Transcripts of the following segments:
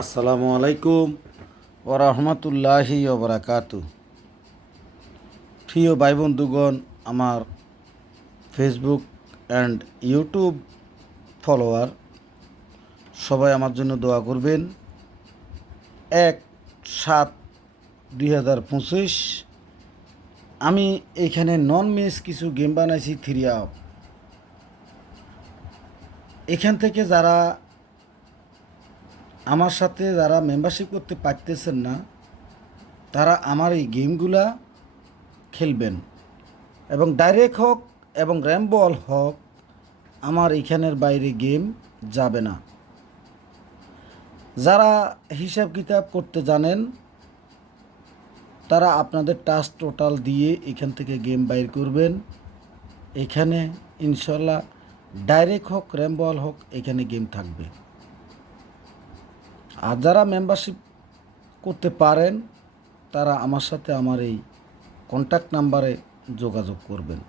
আসসালামু আলাইকুম ওরহমতুল্লাহি ওবরাকাতু। প্রিয় ভাই বন্ধুগণ, আমার ফেসবুক অ্যান্ড ইউটিউব ফলোয়ার সবাই আমার জন্য দোয়া করবেন। 1/7/2025 আমি এখানে নন মেস কিছু গেম বানাইছি 3 এখান থেকে যারা আমার সাথে যারা মেম্বারশিপ করতে পারতেছেন না, তারা আমার এই গেমগুলা খেলবেন এবং ডাইরেক্ট হোক এবং র্যাম্বল হোক, আমার এইখানের বাইরে গেম যাবে না। যারা হিসাব কিতাব করতে জানেন তারা আপনাদের টাস্ক টোটাল দিয়ে এখান থেকে গেম বাইর করবেন। এখানে ইনশাল্লাহ ডাইরেক্ট হোক র্যাম্বল হোক এখানে গেম থাকবে। আর যারা মেম্বারশিপ করতে পারেন তারা আমার সাথে আমার এই কন্ট্যাক্ট নাম্বারে যোগাযোগ করবেন।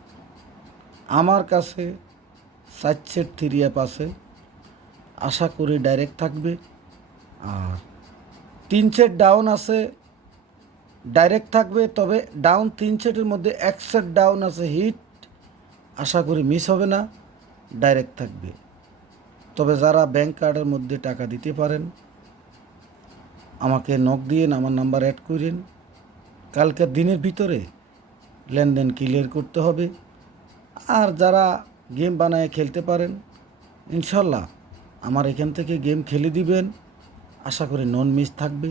আমার কাছে 4 সেট 3 অ্যাপ আছে, আশা করি ডাইরেক্ট থাকবে। আর 3 সেট ডাউন আছে, ডাইরেক্ট থাকবে। তবে ডাউন 3 সেটের মধ্যে 1 সেট ডাউন আছে হিট, আশা করি মিস হবে না, ডাইরেক্ট থাকবে। তবে যারা ব্যাংক কার্ডের মধ্যে টাকা দিতে পারেন আমাকে নক দিয়েন, আমার নাম্বার অ্যাড করেন। কালকের দিনের ভিতরে লেনদেন ক্লিয়ার করতে হবে। আর যারা গেম বানায় খেলতে পারেন ইনশাল্লাহ আমার এখান থেকে গেম খেলে দিবেন, আশা করি নন মিস থাকবে।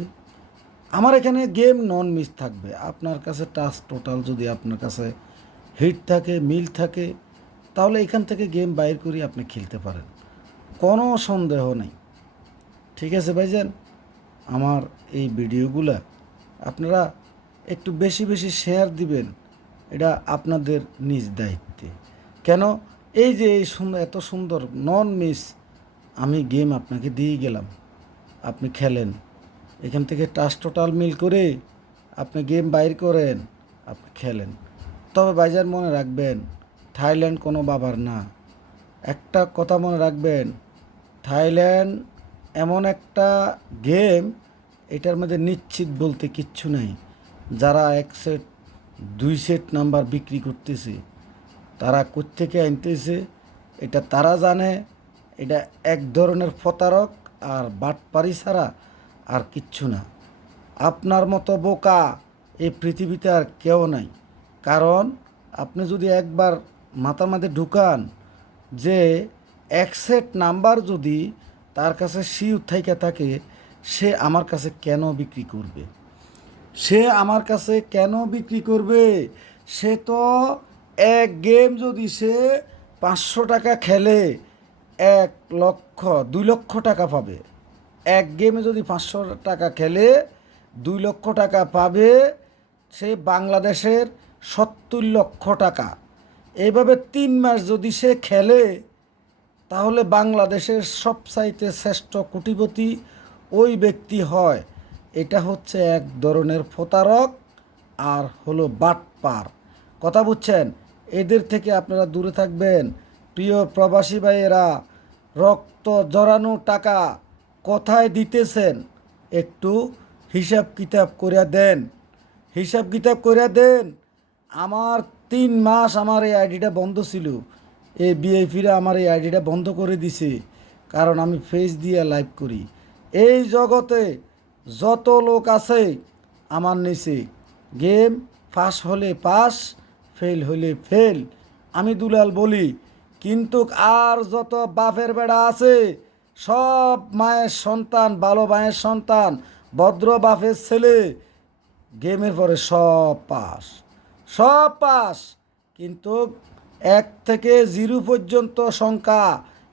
আমার এখানে গেম নন মিস থাকবে। আপনার কাছে টাস্ক টোটাল যদি আপনার কাছে হিট থাকে, মিল থাকে, তাহলে এখান থেকে গেম বাইর করে আপনি খেলতে পারেন, কোনো সন্দেহ নেই। ঠিক আছে ভাইজান, আমার এই ভিডিওগুলা আপনারা একটু বেশি বেশি শেয়ার দিবেন, এটা আপনাদের নিজ দায়িত্বে। কেন এই যে এই সুন্দর এত সুন্দর নন মিস আমি গেম আপনাকে দিয়ে গেলাম, আপনি খেলেন, এখান থেকে টাস্ক টোটাল মিল করে আপনি গেম বাইর করেন, আপনি খেলেন। তবে ভাইজান মনে রাখবেন, থাইল্যান্ড কোনো বাবার না। একটা কথা মনে রাখবেন, থাইল্যান্ড এমন একটা গেম, এটার মধ্যে নিশ্চিত বলতে কিচ্ছু নাই। যারা 1 সেট 2 সেট নাম্বার বিক্রি করতেছে তারা কোত্থেকে আনতেছে এটা তারা জানে। এটা এক ধরনের প্রতারক আর বাটপারি ছাড়া আর কিচ্ছু না। আপনার মতো বোকা এই পৃথিবীতে আর কেউ নাই। কারণ আপনি যদি একবার মাথার মধ্যে ঢুকান যে 1 সেট নাম্বার যদি তার কাছে শিওর থাইকা থাকে, সে আমার কাছে কেন বিক্রি করবে? সে আমার কাছে কেন বিক্রি করবে? সে তো এক গেম যদি সে 500 টাকা খেলে 1 লক্ষ 2 লক্ষ টাকা পাবে। এক গেমে যদি 500 টাকা খেলে 2 লক্ষ টাকা পাবে, সে বাংলাদেশের 70 লক্ষ টাকা। এইভাবে 3 মাস যদি সে খেলে, তাহলে বাংলাদেশের সবচাইতে শ্রেষ্ঠ কোটিপতি ওই ব্যক্তি হয়। এটা হচ্ছে এক ধরনের প্রতারক আর হলো বাটপার। কথা বুঝছেন? এদের থেকে আপনারা দূরে থাকবেন। প্রিয় প্রবাসী ভাইয়েরা, রক্ত জড়ানো টাকা কোথায় দিতেছেন একটু হিসাব কিতাব করে দেন, হিসাব কিতাব করে দেন। আমার 3 মাস আমার এই আইডিটা বন্ধ ছিল। এই বিআইপিরা আমার এই আইডিটা বন্ধ করে দিছে, কারণ আমি ফেস দিয়ে লাইভ করি। এই জগতে যত লোক আছে আমার নিচে গেম পাস হলে পাস, ফেল হলে ফেল, আমি দুলাল বলি। কিন্তু আর যত বাপের বেড়া আছে, সব মায়ের সন্তান, ভালো মায়ের সন্তান, ভদ্র বাপের ছেলে, গেমের পরে সব পাস, সব পাস। কিন্তু 1 থেকে 0 পর্যন্ত সংখ্যা,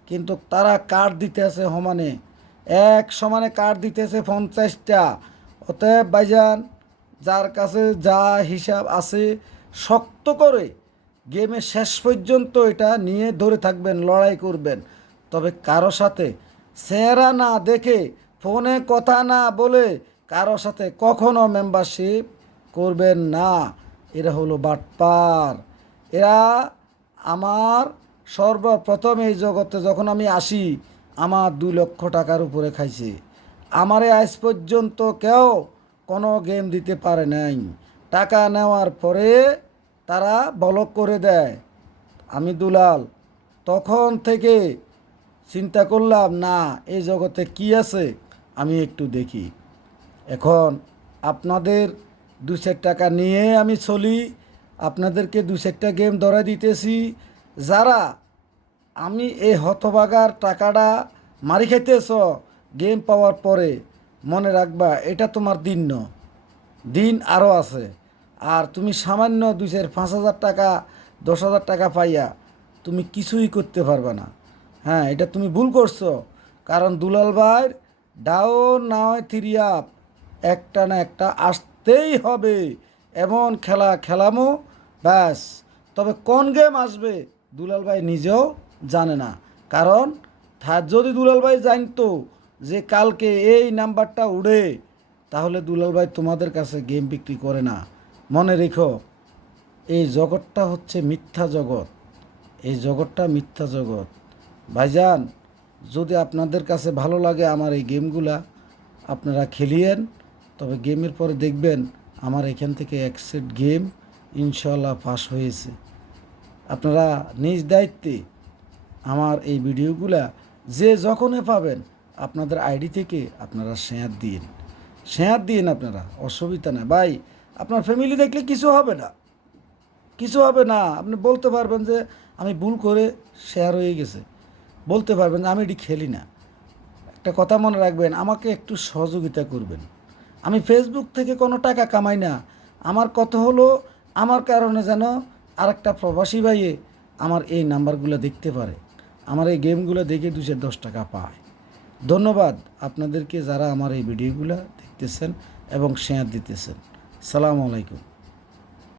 কিন্তু তারা কার্ড দিতেছে সমানে, এক সমানে কার্ড দিতেছে 50টা। অতএব ভাইজান, যার কাছে যা হিসাব আছে শক্ত করে গেমের শেষ পর্যন্ত এটা নিয়ে ধরে থাকবেন, লড়াই করবেন। তবে কারো সাথে চেহারা না দেখে, ফোনে কথা না বলে কারো সাথে কখনো মেম্বারশিপ করবেন না। এরা হলো বাটপার। এরা আমার সর্বপ্রথম এই জগতে যখন আমি আসি, আমার 2 লক্ষ টাকার উপরে খাইছে। আমারে আজ পর্যন্ত কেউ কোনো গেম দিতে পারে নাই। টাকা নেওয়ার পরে তারা ব্লক করে দেয়। আমি দুলাল তখন থেকে চিন্তা করলাম, না এই জগতে কি আছে আমি একটু দেখি। এখন আপনাদের 2 টাকা নিয়ে আমি চলি, আপনাদেরকে 2 গেম ধরা দিতেছি। যারা আমি এই হতভাগার টাকাটা মারি খাইতেছ গেম পাওয়ার পরে, মনে রাখবা এটা তোমার দিন ন, দিন আরও আছে। আর তুমি সামান্য 5,000 টাকা 10,000 টাকা পাইয়া তুমি কিছুই করতে পারবে না। হ্যাঁ, এটা তুমি ভুল করছো। কারণ দুলাল ভাইয়ের ডাউন না হয় থ্রি আপ, একটা না একটা আসতেই হবে। এমন খেলা খেলামো ব্যাস। তবে কোন গেম আসবে দুলাল ভাই নিজেও জানে না। কারণ যদি দুলাল ভাই জানতো যে কালকে এই নাম্বারটা উড়ে, তাহলে দুলাল ভাই তোমাদের কাছে গেম বিক্রি করে না। মনে রেখো, এই জগৎটা হচ্ছে মিথ্যা জগৎ, এই জগৎটা মিথ্যা জগৎ। ভাইজান, যদি আপনাদের কাছে ভালো লাগে আমার এই গেমগুলা, আপনারা খেলিয়েন। তবে গেমের পরে দেখবেন আমার এখান থেকে 1 সেট গেম ইনশাল্লাহ পাস হয়েছে। আপনারা নিজ দায়িত্বে আমার এই ভিডিওগুলা যে যখনই পাবেন আপনাদের আইডি থেকে আপনারা শেয়ার দিন, শেয়ার দিন। আপনারা অসুবিধা নেই ভাই। আপনার ফ্যামিলি দেখলে কিছু হবে না, কিছু হবে না। আপনি বলতে পারবেন যে আমি ভুল করে শেয়ার হয়ে গেছে, বলতে পারবেন যে আমি এটি খেলি না। একটা কথা মনে রাখবেন, আমাকে একটু সহযোগিতা করবেন। আমি ফেসবুক থেকে কোনো টাকা কামাই না। আমার কথা হলো, আমার কারণে যেন আরেকটা প্রবাসী ভাইয়ে আমার এই নাম্বারগুলো দেখতে পারে, আমার এই গেমগুলো দেখে 210 টাকা পায়। ধন্যবাদ আপনাদেরকে যারা আমার এই ভিডিওগুলো দেখতেছেন এবং শেয়ার দিতেছেন। সালামু আলাইকুম।